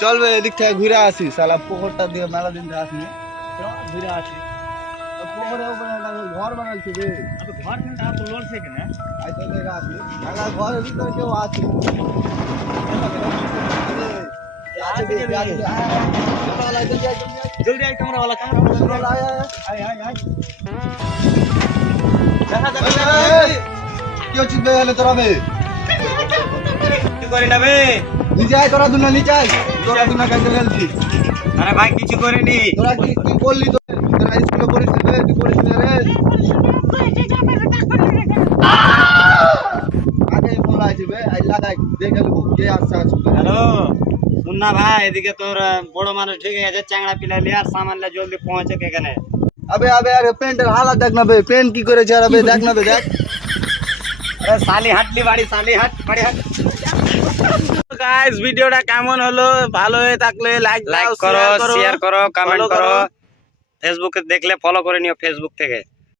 চলবে এদিক থেকে ঘুরে আসি সালা পুকুরটা দিয়ে মেলা দিন আসনি ঘুরে আসি। পুকুরে উপরে একটা ঘর বানাইছে রে। ঘর আর তো লড়ছে কিনা? আসি। ঘরের ভিতরে কেউ আছে। আয়, আয়, জলদি আয়, ক্যামেরা वाला ক্যামেরা আয়, আয়, আয়। দেখা কি হলে তোরা বে করি না বে? নিচে আয় তোরা দুনা নিচে আয় তোরা দুনা কাজে ফেলছিস আরে ভাই কিছু করিনি তোরা কি কি করলি তো তোরা স্কুলে পড়িস না রে তুই পড়িস না রে আগে বলা আছে বে আই লাগাই দেখে নেবো কে আসছে আসবে হ্যালো শুন না ভাই এদিকে তোর আহ, বড় মানুষ ঠিক আছে চ্যাংড়া পিলা লিয়ে আর সামান লিয়ে জলদি পৌঁছে কে এখানে আবে আবে আরে পেন্টের হালাত দেখ না বে পেন্ট কি করেছে আর আবে দেখ না বে দেখ আরে শালি হাটলি বাড়ি শালি হাট বাড়ি হাট গাইস ভিডিওটা কেমন হলো? ভালো হয়ে থাকলে লাইক লাইক করো শেয়ার করো কমেন্ট করো। ফেসবুকে দেখলে ফলো করে নিও ফেসবুক থেকে।